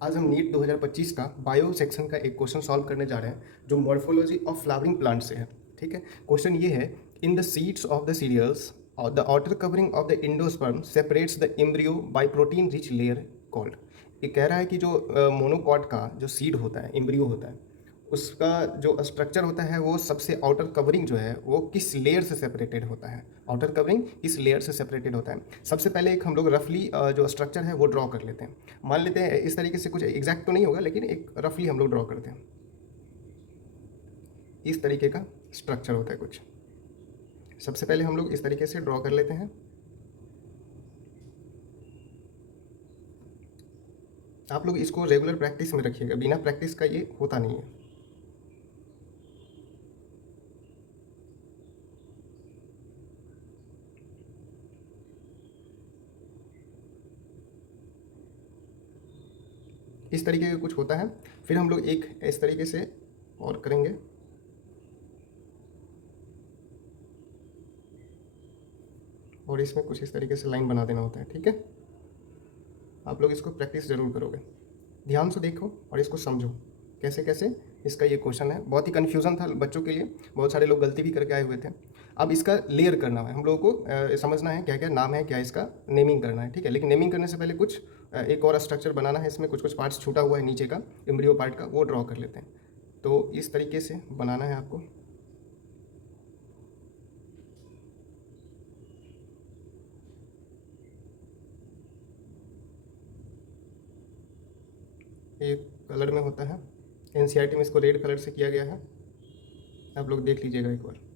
आज हम नीट 2025 का बायो सेक्शन का एक क्वेश्चन सॉल्व करने जा रहे हैं जो मॉर्फोलॉजी ऑफ फ्लावरिंग प्लांट से है। ठीक है, क्वेश्चन ये है, in the seeds of the cereals और the outer covering of the endosperm separates the embryo by protein rich layer called. ये कह रहा है कि जो मोनोकॉट का जो सीड होता है, एम्ब्रियो होता है, उसका जो स्ट्रक्चर होता है वो सबसे आउटर कवरिंग जो है वो किस लेयर से सेपरेटेड होता है, आउटर कवरिंग किस लेयर से सेपरेटेड होता है। सबसे पहले एक हम लोग रफली जो स्ट्रक्चर है वो ड्रॉ कर लेते हैं। मान लेते हैं इस तरीके से, कुछ एग्जैक्ट तो नहीं होगा लेकिन एक रफली हम लोग ड्रॉ करते हैं। इस तरीके का स्ट्रक्चर होता है कुछ। सबसे पहले हम लोग इस तरीके से ड्रॉ कर लेते हैं। आप लोग इसको रेगुलर प्रैक्टिस में रखिएगा, बिना प्रैक्टिस का ये होता नहीं है। इस तरीके का कुछ होता है। फिर हम लोग एक इस तरीके से और करेंगे, और इसमें कुछ इस तरीके से लाइन बना देना होता है। ठीक है, आप लोग इसको प्रैक्टिस ज़रूर करोगे। ध्यान से देखो और इसको समझो कैसे कैसे इसका ये क्वेश्चन है। बहुत ही कन्फ्यूज़न था बच्चों के लिए, बहुत सारे लोग गलती भी करके आए हुए थे। अब इसका लेयर करना है हम लोगों को, समझना है क्या क्या नाम है, क्या इसका नेमिंग करना है। ठीक है, लेकिन नेमिंग करने से पहले कुछ एक और स्ट्रक्चर बनाना है। इसमें कुछ कुछ पार्ट्स छूटा हुआ है नीचे का, एम्ब्रियो पार्ट का, वो ड्रॉ कर लेते हैं। तो इस तरीके से बनाना है आपको। ये कलर में होता है, एनसीईआरटी में इसको रेड कलर से किया गया है। आप लोग देख लीजिएगा एक बार।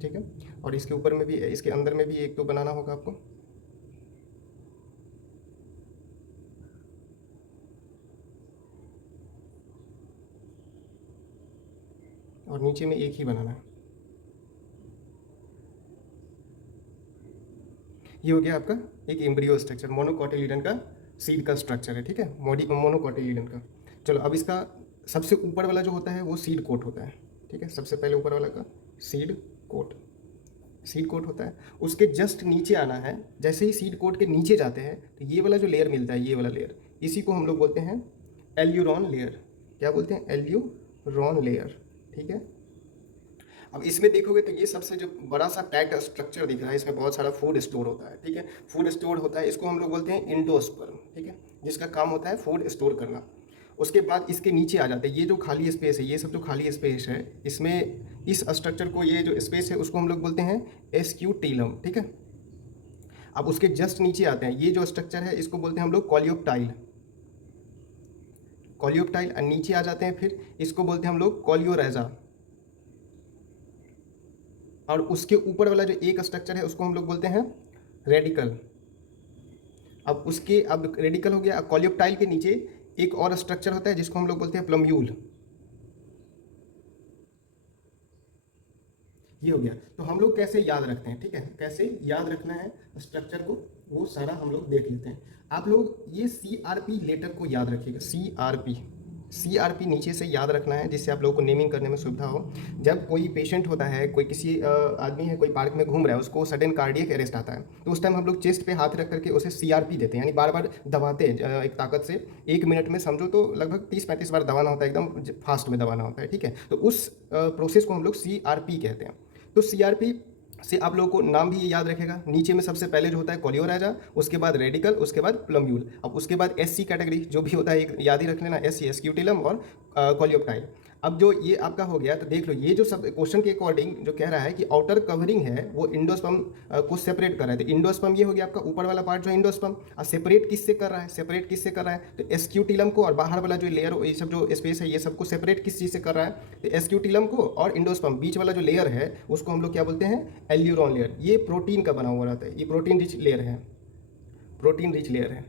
ठीक है, और इसके ऊपर में भी, इसके अंदर में भी एक तो बनाना होगा आपको। और नीचे में एक ही बनाना है। ये हो गया आपका एक एम्ब्रियो स्ट्रक्चर, मोनोकोटिलीडन का सीड का स्ट्रक्चर है। ठीक है, मोनोकोटिलीडन का। चलो, अब इसका सबसे ऊपर वाला जो होता है वो सीड कोट होता है। ठीक है, सबसे पहले ऊपर वाला का सीड कोट, सीड कोट होता है। उसके जस्ट नीचे आना है। जैसे ही सीड कोट के नीचे जाते हैं तो ये वाला जो लेयर मिलता है, ये वाला लेयर, इसी को हम लोग बोलते हैं एल्यूरॉन लेयर। क्या बोलते हैं? Aleurone layer. ठीक है, अब इसमें देखोगे तो ये सबसे जो बड़ा सा पैक्ड स्ट्रक्चर दिख रहा है, इसमें बहुत सारा फूड स्टोर होता है। ठीक है, फूड स्टोर होता है, इसको हम लोग बोलते हैं इंडोस्पर्म। ठीक है, जिसका काम होता है फूड स्टोर करना। उसके बाद इसके नीचे आ जाते हैं ये जो खाली स्पेस है, ये सब जो खाली स्पेस है, इसमें इस स्ट्रक्चर को, ये जो स्पेस है उसको हम लोग बोलते हैं एस्क्यूटीलम। ठीक है, अब उसके जस्ट नीचे आते हैं, ये जो स्ट्रक्चर है इसको बोलते हैं हम लोग कॉलियोप्टाइल। कॉलियोप्टाइल, और नीचे आ जाते हैं फिर इसको बोलते हैं हम लोग कॉलियोरेजा। और उसके ऊपर वाला जो एक स्ट्रक्चर है उसको हम लोग बोलते हैं रेडिकल। अब रेडिकल हो गया। अब कॉलियोप्टाइल के नीचे एक और स्ट्रक्चर होता है जिसको हम लोग बोलते हैं प्लम्यूल। ये हो गया। तो हम लोग कैसे याद रखते हैं, ठीक है, कैसे याद रखना है स्ट्रक्चर को, वो सारा हम लोग देख लेते हैं। आप लोग ये CRP लेटर को याद रखिएगा। CRP नीचे से याद रखना है, जिससे आप लोगों को नेमिंग करने में सुविधा हो। जब कोई पेशेंट होता है, कोई किसी आदमी है, कोई पार्क में घूम रहा है, उसको सडन कार्डियक अरेस्ट आता है, तो उस टाइम हम लोग चेस्ट पे हाथ रख करके उसे CRP देते हैं, यानी बार बार दबाते हैं एक ताकत से। 1 मिनट में समझो तो लगभग 30-35 बार दबाना होता है, एकदम फास्ट में दबाना होता है। ठीक है, तो उस प्रोसेस को हम लोग CRP कहते हैं। तो CRP से आप लोगों को नाम भी याद रखेगा। नीचे में सबसे पहले जो होता है कॉलियोरेजा, उसके बाद रेडिकल, उसके बाद प्लम्यूल, अब उसके बाद SC कैटेगरी जो भी होता है एक याद ही रख लेना, SC एस्क्यूटिलम और कॉलियोप्टाइल। अब जो ये आपका हो गया, तो देख लो ये जो सब क्वेश्चन के अकॉर्डिंग जो कह रहा है कि आउटर कवरिंग है वो इंडोस्पर्म को सेपरेट कर रहा है। तो इंडोस्पर्म ये हो गया आपका ऊपर वाला पार्ट जो इंडोस्पर्म, और सेपरेट किससे कर रहा है, सेपरेट किससे कर रहा है, तो एस्क्यूटिलम को। और बाहर वाला जो लेयर, ये सब जो स्पेस है, ये सबको सेपरेट किस चीज़ से कर रहा है, तो एस्क्यूटिलम को। और इंडोस्पर्म बीच वाला जो लेयर है उसको हम लोग क्या बोलते हैं, एल्यूरॉन लेयर। ये प्रोटीन का बना हुआ रहता है, ये प्रोटीन रिच लेयर है, प्रोटीन रिच लेयर है।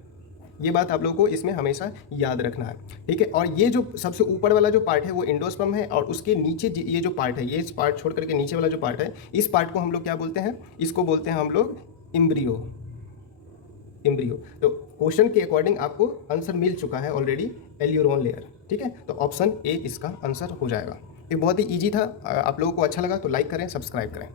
ये बात आप लोगों को इसमें हमेशा याद रखना है। ठीक है, और ये जो सबसे ऊपर वाला जो पार्ट है वो इंडोस्पर्म है, और उसके नीचे ये जो पार्ट है, ये इस पार्ट छोड़ करके नीचे वाला जो पार्ट है, इस पार्ट को हम लोग क्या बोलते हैं, इसको बोलते हैं हम लोग इम्ब्रियो। इम्ब्रियो। तो क्वेश्चन के अकॉर्डिंग आपको आंसर मिल चुका है ऑलरेडी, एल्यूरोन लेयर। ठीक है, तो ऑप्शन A इसका आंसर हो जाएगा। ये बहुत ही ईजी था। आप लोगों को अच्छा लगा तो लाइक करें, सब्सक्राइब करें।